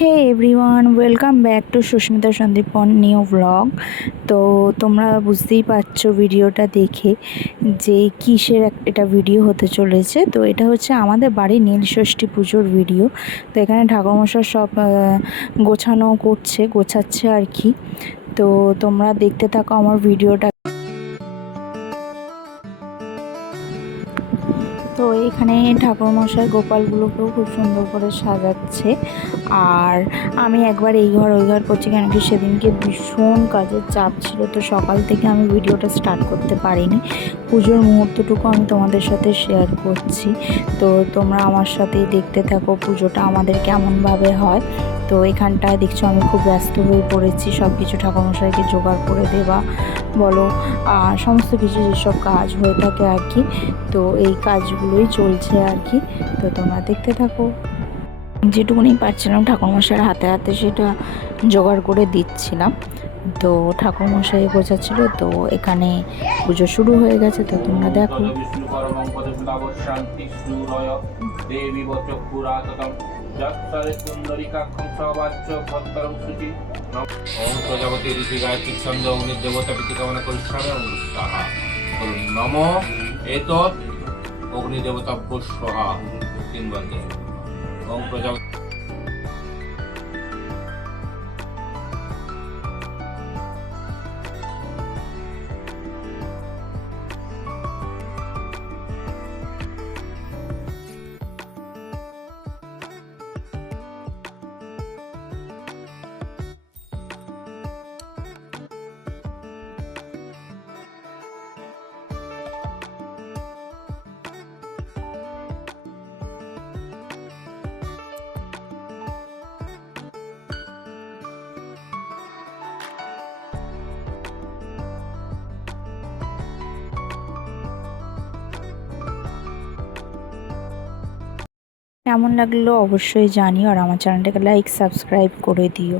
Hey everyone welcome back to Susmita Sandipan new vlog তো তোমরা বুঝতেই পারছ ভিডিওটা দেখে যে কিসের এটা ভিডিও হতে চলেছে। তো এটা হচ্ছে আমাদের বাড়ির নীলষষ্ঠী পুজোর ভিডিও তো এখানে ঠাকুরমশাই সব গোছানো করছে, গোছাচ্ছে আর কি। তো তোমরা দেখতে থাকো আমার ভিডিওটা তো এখানে ঠাকুরমশাই গোপালগুলোকেও খুব সুন্দর করে সাজাচ্ছে। আর আমি একবার এই ঘর, ওই ঘর করছি কেন কি সেদিনকে ভীষণ কাজের চাপ ছিল, তো সকাল থেকে আমি ভিডিওটা স্টার্ট করতে পারিনি। পুজোর মুহূর্তটুকু আমি তোমাদের সাথে শেয়ার করছি। তো তোমরা আমার সাথেই দেখতে থাকো পুজোটা, আমাদের কেমনভাবে হয়। তো এখানটায় দেখছ আমি খুব ব্যস্ত হয়ে পড়েছি সব কিছু ঠাকুরমশাইকে জোগাড় করে দেওয়া, বলো সমস্ত কিছু যেসব কাজ হয়ে থাকে আর কি। তো এই কাজগুলোই চলছে আর কি। তো তোমরা দেখতে থাকো। যেটুকুনি পারছিলাম ঠাকুরমশাইয়ের হাতে হাতে সেটা জোগাড় করে দিচ্ছিলাম। তো ঠাকুরমশাই বোঝাচ্ছিল, তো এখানে পুজো শুরু হয়ে গেছে, তো তোমরা দেখো। নম এতৎ অগ্নি দেবতা পোষ সহা তিনবার ওম প্রজাপতি কেমন লাগল অবশ্যই জানিও আর আমার চ্যানেলটাকে লাইক সাবস্ক্রাইব করে দিও।